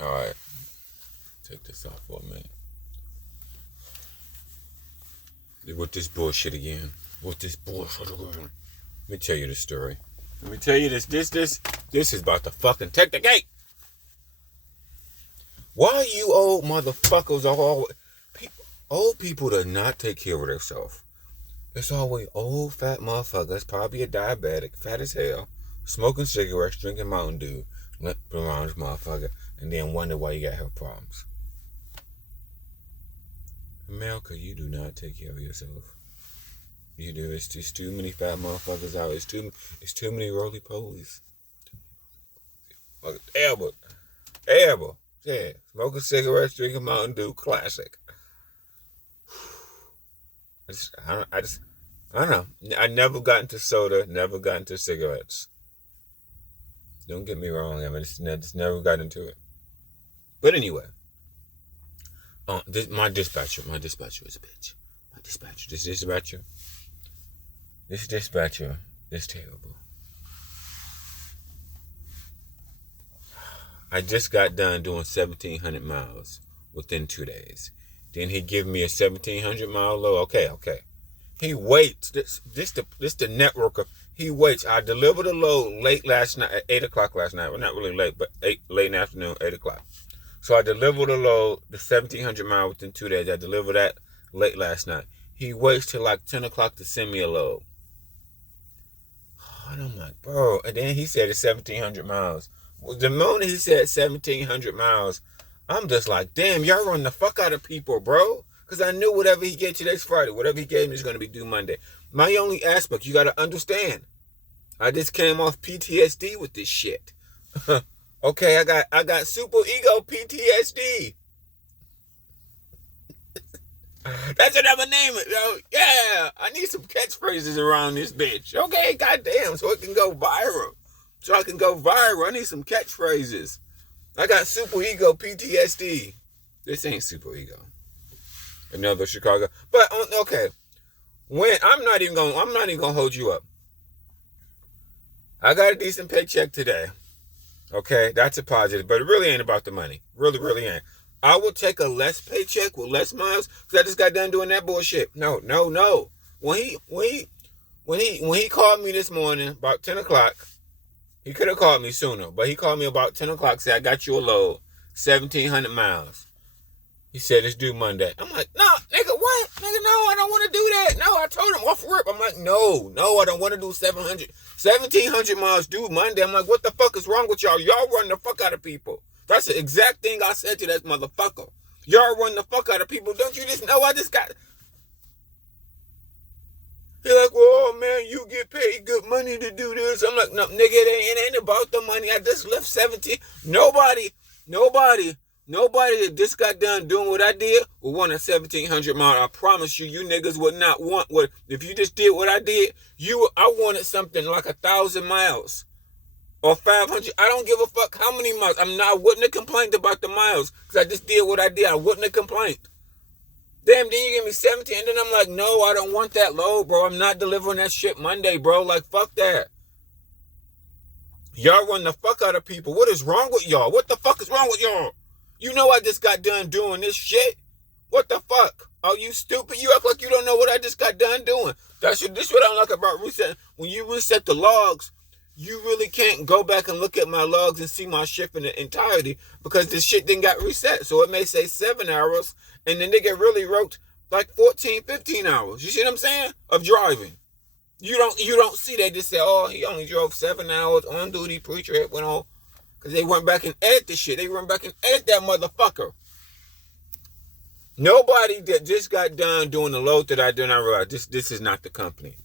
Alright. Take this off for a minute. With this bullshit again. Let me tell you the story. Let me tell you this. This is about to fucking take the gate. Why you old motherfuckers are always... Old people do not take care of themselves. It's always old fat motherfuckers, probably a diabetic, fat as hell, smoking cigarettes, drinking Mountain Dew, around this motherfucker, and then wonder why you got health problems. America, you do not take care of yourself. You do. It's just too many fat motherfuckers out. It's too many roly-polies. Ever. Yeah. Smoking cigarettes, drinking Mountain Dew, classic. I don't know. I never got into soda, never got into cigarettes. Don't get me wrong. I mean, just never got into it. But anyway, my dispatcher is a bitch. This dispatcher is terrible. I just got done doing 1,700 miles within 2 days. Then he give me a 1,700 mile load. Okay. He waits. This the networker. He waits. I delivered the load late last night at 8 o'clock last night. Well, not really late, but late in the afternoon, 8 o'clock. So I delivered the load, the 1,700 mile within 2 days. I delivered that late last night. He waits till like 10 o'clock to send me a load. And I'm like, bro. And then he said it's 1,700 miles. The moment he said 1,700 miles, I'm just like, damn, y'all run the fuck out of people, bro. Because I knew whatever he gave today's Friday, whatever he gave me is going to be due Monday. My only aspect, you got to understand, I just came off PTSD with this shit. Okay, I got super ego PTSD. That's what I'm going to name it, yo. Yeah, I need some catchphrases around this bitch. Okay, goddamn, so it can go viral. I need some catchphrases. I got super ego PTSD. This ain't super ego. Another Chicago. But okay. I'm not even gonna hold you up. I got a decent paycheck today. Okay, that's a positive, but it really ain't about the money. Really ain't. I will take a less paycheck with less miles because I just got done doing that bullshit. No. When he called me this morning about 10 o'clock, he could have called me sooner, but he called me about 10 o'clock, said, I got you a load, 1,700 miles. He said, it's due Monday. I'm like, no, nigga, what? Nigga, no, I don't want to do that. No, I told him off rip. I'm like, no, I don't want to do 1,700 miles due Monday. I'm like, what the fuck is wrong with y'all? Y'all run the fuck out of people. That's the exact thing I said to that motherfucker. Y'all run the fuck out of people. Don't you just know I just got... He's like, well, man, you get paid good money to do this. I'm like, no, nigga, it ain't about the money. I just left 17. Nobody that just got done doing what I did would want a 1,700 mile. I promise you, you niggas would not want what, if you just did what I did, I wanted something like 1,000 miles or 500. I don't give a fuck how many miles. I wouldn't have complained about the miles because I just did what I did. I wouldn't have complained. Damn, then you give me 17, and then I'm like, no, I don't want that load, bro. I'm not delivering that shit Monday, bro. Like, fuck that. Y'all run the fuck out of people. What is wrong with y'all? What the fuck is wrong with y'all? You know I just got done doing this shit. What the fuck? Are you stupid? You act like you don't know what I just got done doing. This is what I like about reset. When you reset the logs, you really can't go back and look at my logs and see my shit in the entirety because this shit didn't got reset. So it may say 7 hours, and the nigga really wrote like 14, 15 hours. You see what I'm saying? Of driving. You don't see they just say, oh, he only drove 7 hours on duty, pre-trip, went on. Because they went back and edit the shit. They went back and edit that motherfucker. Nobody that just got done doing the load that I did not realize this is not the company.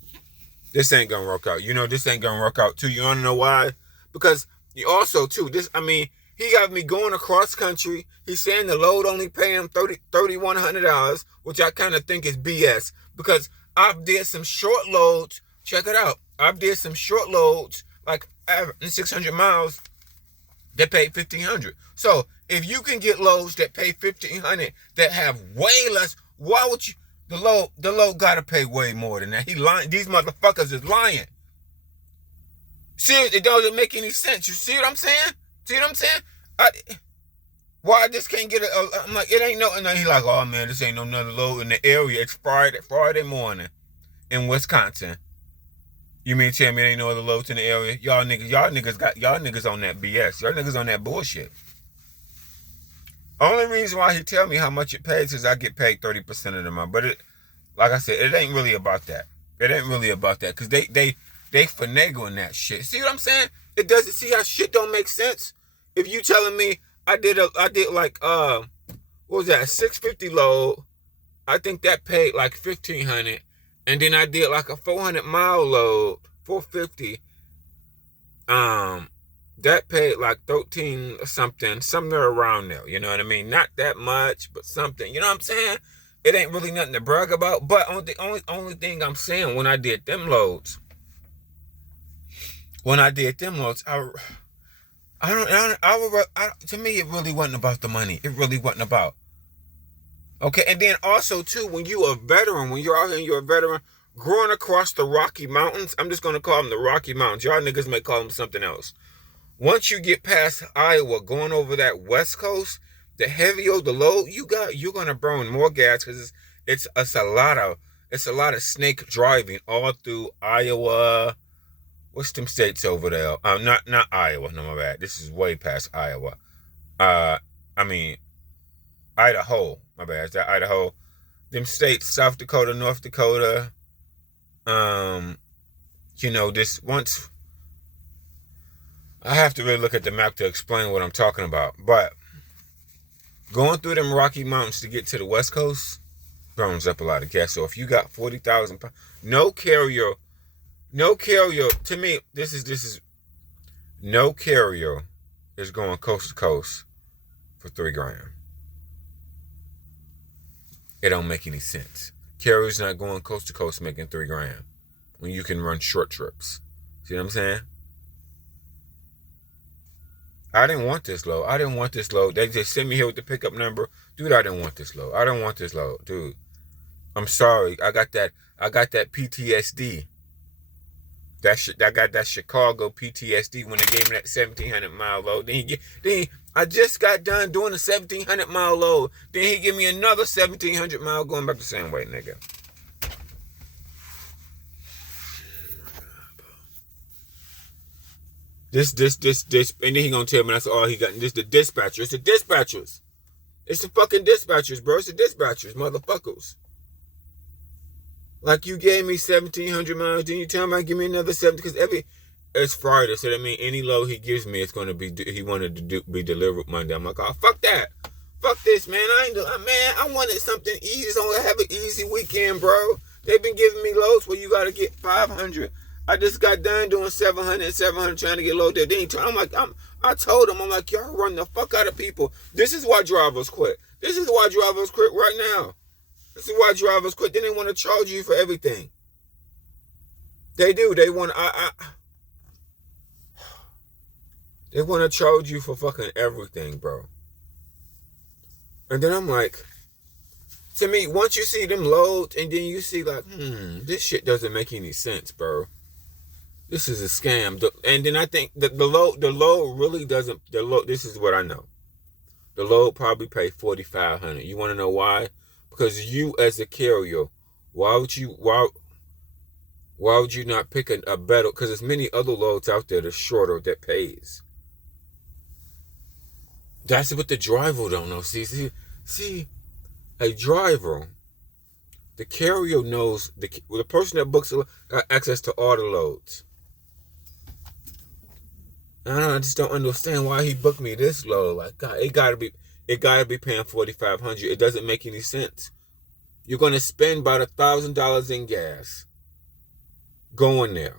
This ain't gonna work out. You know, this ain't gonna work out too. You wanna know why? Because he also too, he got me going across country. He's saying the load only pay him $3,100, which I kind of think is BS. Because I've did some short loads. Check it out. I've did some short loads, like 600 miles, that pay $1,500. So if you can get loads that pay $1,500 that have way less, why would you? The load gotta pay way more than that. He lying. These motherfuckers is lying. Seriously, it doesn't make any sense. You see what I'm saying? Why I just can't get it? I'm like, it ain't no. And he like, oh man, this ain't no another load in the area. It's Friday morning in Wisconsin. You mean tell me there ain't no other loads in the area? Y'all niggas on that BS. Y'all niggas on that bullshit. Only reason why he tell me how much it pays is I get paid 30% of the month. But it, like I said, it ain't really about that. It ain't really about that because they finagling that shit. See what I'm saying? It doesn't. See how shit don't make sense. If you telling me I did like what was that, a 650 load? I think that paid like 1,500, and then I did like a 400-mile load, 450. That paid like 13 or something, somewhere around there. You know what I mean? Not that much, but something. You know what I'm saying? It ain't really nothing to brag about. But only thing I'm saying, when I did them loads, to me, it really wasn't about the money. It really wasn't about. Okay, and then also too, when you're a veteran, when you're out here and you're a veteran, growing across the Rocky Mountains, I'm just gonna call them the Rocky Mountains. Y'all niggas may call them something else. Once you get past Iowa, going over that West Coast, the heavier the load you're gonna burn more gas because it's a lot of snake driving all through Iowa. What's them states over there? Not Iowa. No, my bad. This is way past Iowa. I mean Idaho. My bad. Is that Idaho? Them states, South Dakota, North Dakota. This once. I have to really look at the map to explain what I'm talking about. But going through them Rocky Mountains to get to the West Coast burns up a lot of gas. So if you got 40,000 pounds, no carrier, to me, this is no carrier is going coast to coast for $3,000. It don't make any sense. Carrier's not going coast to coast making $3,000 when you can run short trips. See what I'm saying? I didn't want this load. They just sent me here with the pickup number. Dude, I didn't want this load. Dude. I'm sorry. I got that PTSD. I got that Chicago PTSD when they gave me that 1,700-mile load. Then I just got done doing a 1,700-mile load. Then he give me another 1,700-mile going back the same way, nigga. This, and then he gonna tell me that's all he got. This the dispatcher. It's the dispatchers. It's the fucking dispatchers, bro. It's the dispatchers, motherfuckers. Like you gave me 1,700 miles, then you tell me I give me another 70 because it's Friday, so that means any load he gives me, it's gonna be he wanted to be delivered Monday. I'm like, oh fuck that, fuck this, man. I wanted something easy. So I have an easy weekend, bro. They've been giving me loads where you gotta get 500. I just got done doing 700 trying to get loaded. I told him, I'm like, y'all run the fuck out of people. This is why drivers quit. This is why drivers quit right now. This is why drivers quit. Then they want to charge you for everything. They do. They want they want to charge you for fucking everything, bro. And then I'm like, to me, once you see them loads and then you see like, this shit doesn't make any sense, bro. This is a scam. And then I think that the load really doesn't. This is what I know. The load probably pay $4,500. You want to know why? Because you, as a carrier, why would you not pick a better? Because there's many other loads out there that's shorter that pays. That's what the driver don't know. See, a driver, the carrier knows the person that books got access to all the loads. I just don't understand why he booked me this low. Like, God, it gotta be paying $4,500. It doesn't make any sense. You're gonna spend about $1,000 in gas going there.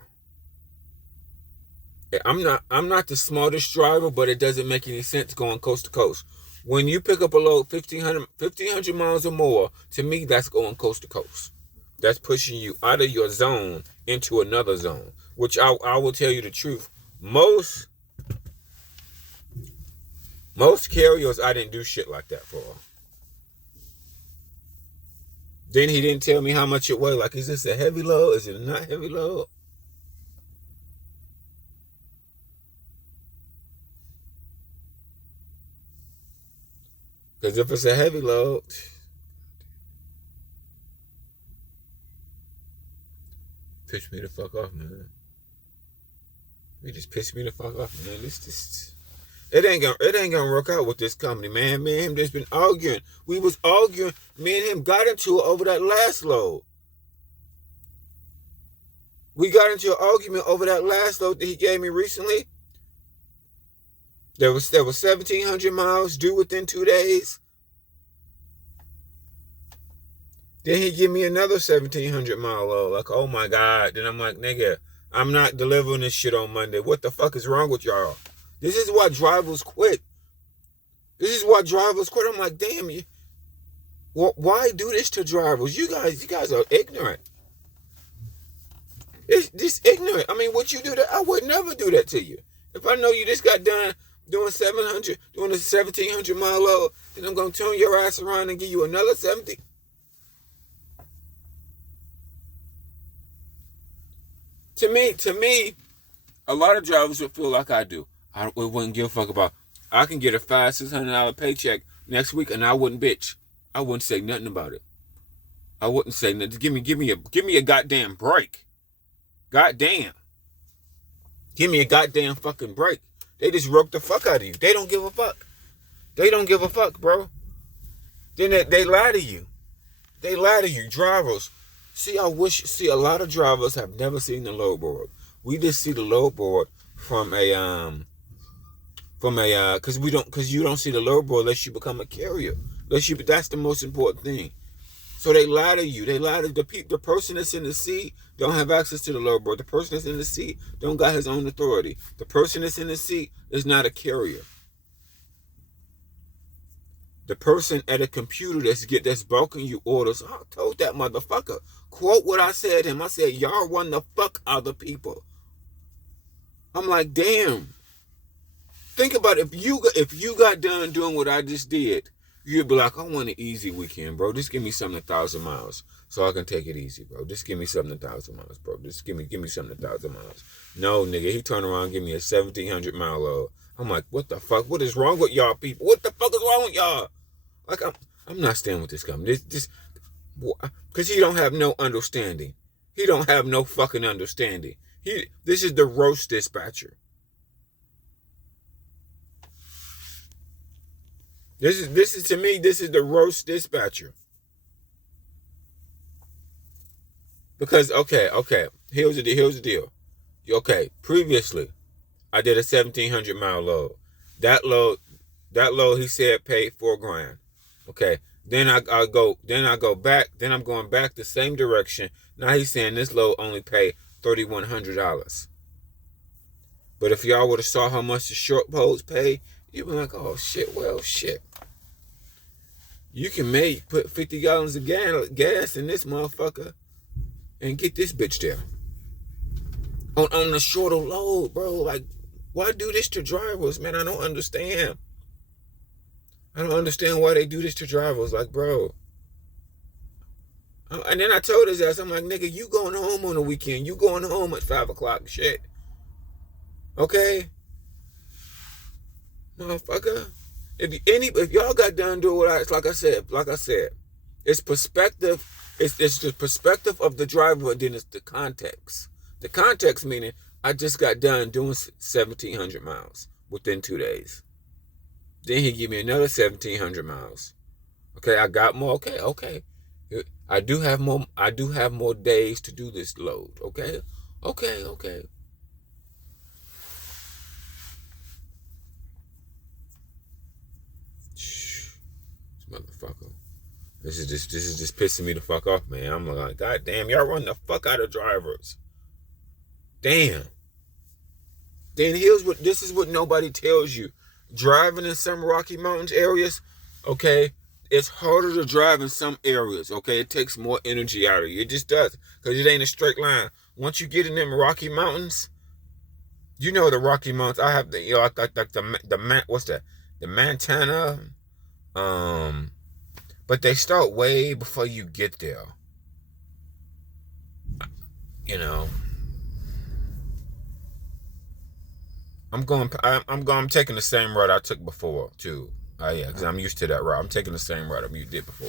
I'm not the smartest driver, but it doesn't make any sense going coast to coast. When you pick up a load 1,500 miles or more, to me that's going coast to coast. That's pushing you out of your zone into another zone. Which I will tell you the truth. Most carriers, I didn't do shit like that for. Then he didn't tell me how much it was. Like, is this a heavy load? Is it a not heavy load? Because if it's a heavy load, piss me the fuck off, man. It just pissed me the fuck off, man. It ain't gonna work out with this company, man. Me and him just been arguing. We was arguing. Me and him got into it over that last load. We got into an argument over that last load that he gave me recently. There was 1,700 miles due within 2 days. Then he give me another 1,700-mile load. Like, oh my God. Then I'm like, nigga, I'm not delivering this shit on Monday. What the fuck is wrong with y'all? This is why drivers quit. I'm like, damn, why do this to drivers? You guys are ignorant. It's just ignorant. I mean, what you do that? I would never do that to you. If I know you just got done doing 700, doing a 1,700-mile load, then I'm gonna turn your ass around and give you another 70. To me, a lot of drivers would feel like I do. I wouldn't give a fuck about. I can get a $500-600 paycheck next week, and I wouldn't bitch. I wouldn't say nothing about it. I wouldn't say nothing. Give me a goddamn break. Goddamn. Give me a goddamn fucking break. They just roped the fuck out of you. They don't give a fuck. They don't give a fuck, bro. Then they lie to you. They lie to you, drivers. See, a lot of drivers have never seen the load board. We just see the load board because you don't see the load board unless you become a carrier. That's the most important thing. So they lie to you. They lie to the person that's in the seat don't have access to the load board. The person that's in the seat don't got his own authority. The person that's in the seat is not a carrier. The person at a computer that's bulking you orders. I told that motherfucker. Quote what I said to him. I said, y'all run the fuck out of people. I'm like, damn. Think about it. If you got done doing what I just did, you'd be like, I want an easy weekend, bro. Just give me something 1,000 miles so I can take it easy, bro. Just give me something 1,000 miles, bro. Just give me something 1,000 miles. No, nigga. He turned around and gave me a 1,700-mile load. I'm like, what the fuck? What is wrong with y'all people? What the fuck is wrong with y'all? Like, I'm not staying with this company. Because he don't have no understanding. He don't have no fucking understanding. This is the roast dispatcher. This is to me, this is the roast dispatcher. Because, okay, here's the deal. Okay, previously, I did a 1,700-mile load. That load, he said paid $4,000. Okay, then I go back. Then I'm going back the same direction. Now he's saying this load only paid $3,100. But if y'all would have saw how much the short poles pay, you'd be like, oh shit, well shit. You can put 50 gallons of gas in this motherfucker and get this bitch there. On a shorter load, bro. Like, why do this to drivers, man? I don't understand. I don't understand why they do this to drivers. Like, bro. And then I told his ass, I'm like, nigga, you going home on the weekend. You going home at 5 o'clock. Shit. Okay? Motherfucker. If y'all got done doing what like I said, it's perspective. It's the perspective of the driver, and then it's the context. The context meaning I just got done doing 1,700 miles within 2 days. Then he give me another 1,700 miles. Okay, I got more. Okay. I do have more days to do this load. Okay. Shh, this motherfucker. This is just pissing me the fuck off, man. I'm like, God damn, y'all run the fuck out of drivers. Damn. Then this is what nobody tells you. Driving in some Rocky Mountains areas, okay, it's harder to drive in some areas, okay? It takes more energy out of you. It just does, because it ain't a straight line. Once you get in them Rocky Mountains, you know the Rocky Mountains. I have the Montana, but they start way before you get there. You know. I'm taking the same route I took before too. Oh yeah, because I'm used to that route. I'm taking the same route you did before.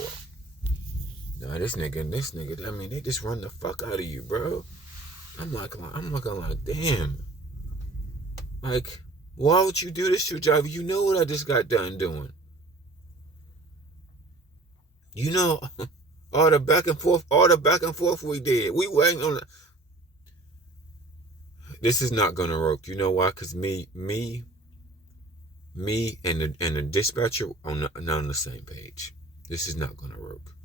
Nah, this nigga, I mean, they just run the fuck out of you, bro. I'm looking like, damn. Like, why would you do this to driver? You know what I just got done doing. You know, all the back and forth we did. We waiting on. This is not gonna work. You know why? Cause me, and the dispatcher are not on the same page. This is not gonna work.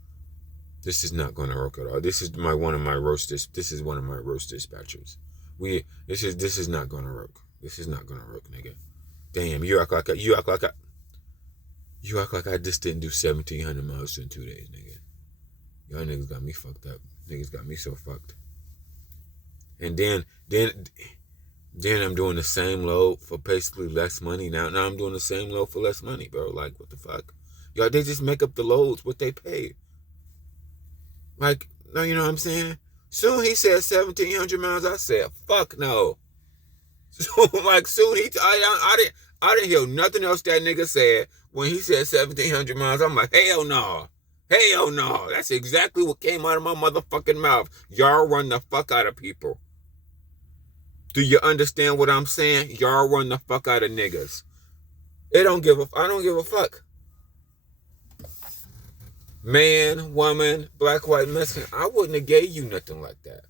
This is not gonna work at all. This is one of my roast dispatchers. This is not gonna work. This is not gonna work, nigga. Damn, you act like I just didn't do 1,700 miles in 2 days, nigga. Y'all niggas got me fucked up. Niggas got me so fucked. And then I'm doing the same load for basically less money. Now I'm doing the same load for less money, bro. Like, what the fuck? Y'all, they just make up the loads, what they pay. Like, no, you know what I'm saying? Soon he said 1,700 miles. I said, fuck no. So, like, soon I didn't hear nothing else that nigga said when he said 1,700 miles. I'm like, hell no. Hell no. That's exactly what came out of my motherfucking mouth. Y'all run the fuck out of people. Do you understand what I'm saying? Y'all run the fuck out of niggas. I don't give a fuck. Man, woman, black, white, Mexican, I wouldn't have gave you nothing like that.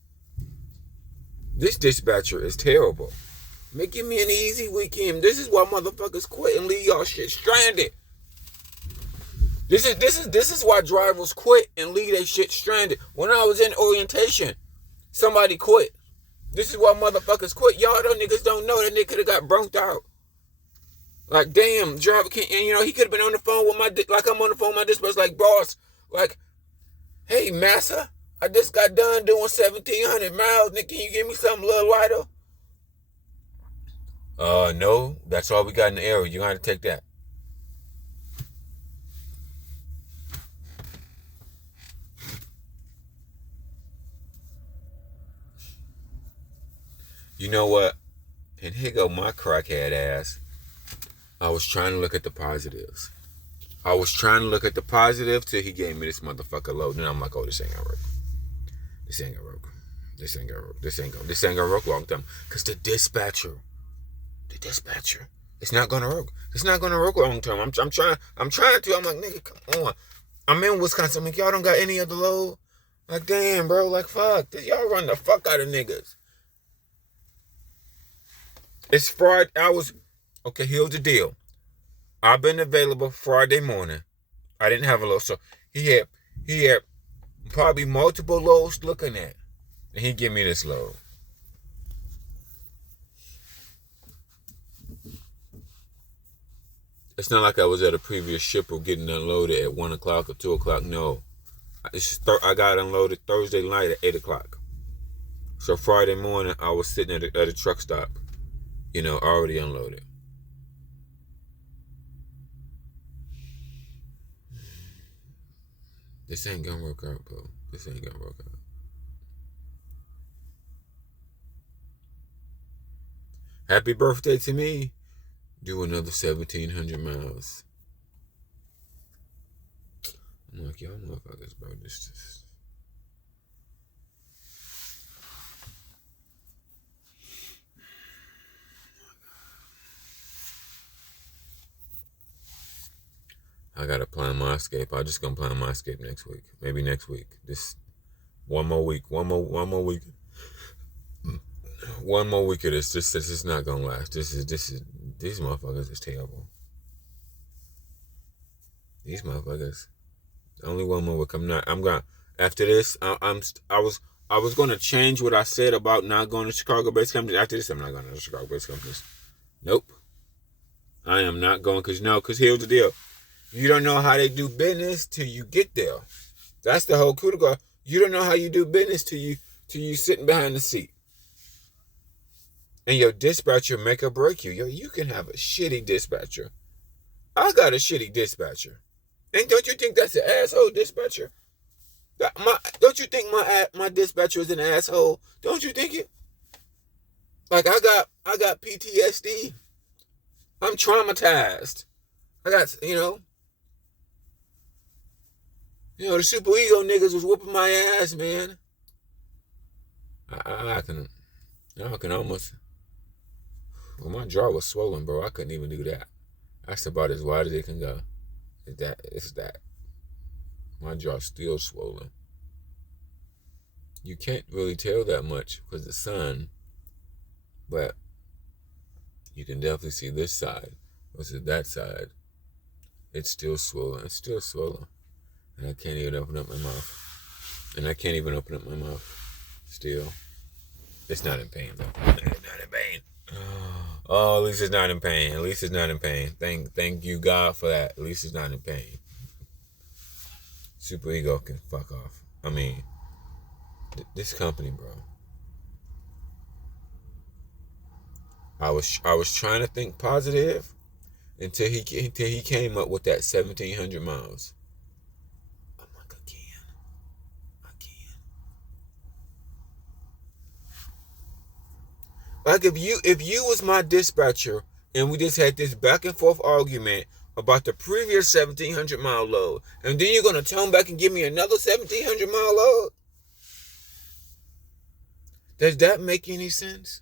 This dispatcher is terrible. Man, give me an easy weekend. This is why motherfuckers quit and leave y'all shit stranded. This is why drivers quit and leave their shit stranded. When I was in orientation, somebody quit. This is why motherfuckers quit. Y'all niggas don't know that nigga could have got burnt out. Like, damn, driver can't, and you know, he could have been on the phone with I'm on the phone with my dispatcher, like, boss, like, hey, massa, I just got done doing 1,700 miles, Nick, can you give me something a little lighter? No, that's all we got in the area. You're going to take that. You know what? And here go my crackhead ass. I was trying to look at the positives. Till he gave me this motherfucker load. And I'm like, oh, this ain't gonna work. This ain't gonna work long term. Because the dispatcher, it's not gonna work. It's not gonna work long term. I'm trying to. I'm like, nigga, come on. I'm in Wisconsin. I'm like, y'all don't got any other load? Like, damn, bro. Like, fuck. Y'all run the fuck out of niggas. It's Friday. Okay, here's the deal. I've been available Friday morning. I didn't have a load, so he had probably multiple loads looking at, and he give me this load. It's not like I was at a previous shipper getting unloaded at 1 o'clock or 2 o'clock. No, I got unloaded Thursday night at 8 o'clock. So Friday morning, I was sitting at a truck stop, already unloaded. This ain't gonna work out, bro. This ain't gonna work out. Happy birthday to me. Do another 1,700 miles. I'm like, y'all motherfuckers, bro. This. I gotta plan my escape. I'm just gonna plan my escape next week. Maybe next week. This one more week. One more week. One more week of this. This is not gonna last. These motherfuckers is terrible. These motherfuckers. Only one more week. I'm gonna after this. I was gonna change what I said about not going to Chicago-based companies. After this, I'm not going to Chicago-based companies. Nope. I am not going because here's the deal. You don't know how they do business till you get there. That's the whole coup de grace. You don't know how you do business till you sitting behind the seat. And your dispatcher make or break you. You can have a shitty dispatcher. I got a shitty dispatcher. And don't you think that's an asshole dispatcher? Don't you think my dispatcher is an asshole? Don't you think it? Like I got PTSD. I'm traumatized. I got, the super ego niggas was whooping my ass, man. I can almost, well, my jaw was swollen, bro. I couldn't even do that. That's about as wide as it can go. It's that. My jaw's still swollen. You can't really tell that much because of the sun, but you can definitely see this side versus that side. It's still swollen. It's still swollen. And I can't even open up my mouth. Still. It's not in pain, though. It's not in pain. Oh, at least it's not in pain. At least it's not in pain. Thank you, God, for that. At least it's not in pain. Super ego can fuck off. I mean, this company, bro. I was trying to think positive until he came up with that 1,700 miles. I'm like, I can't. Like if you was my dispatcher and we just had this back and forth argument about the previous 1,700 mile load, and then you're gonna turn back and give me another 1,700 mile load. Does that make any sense?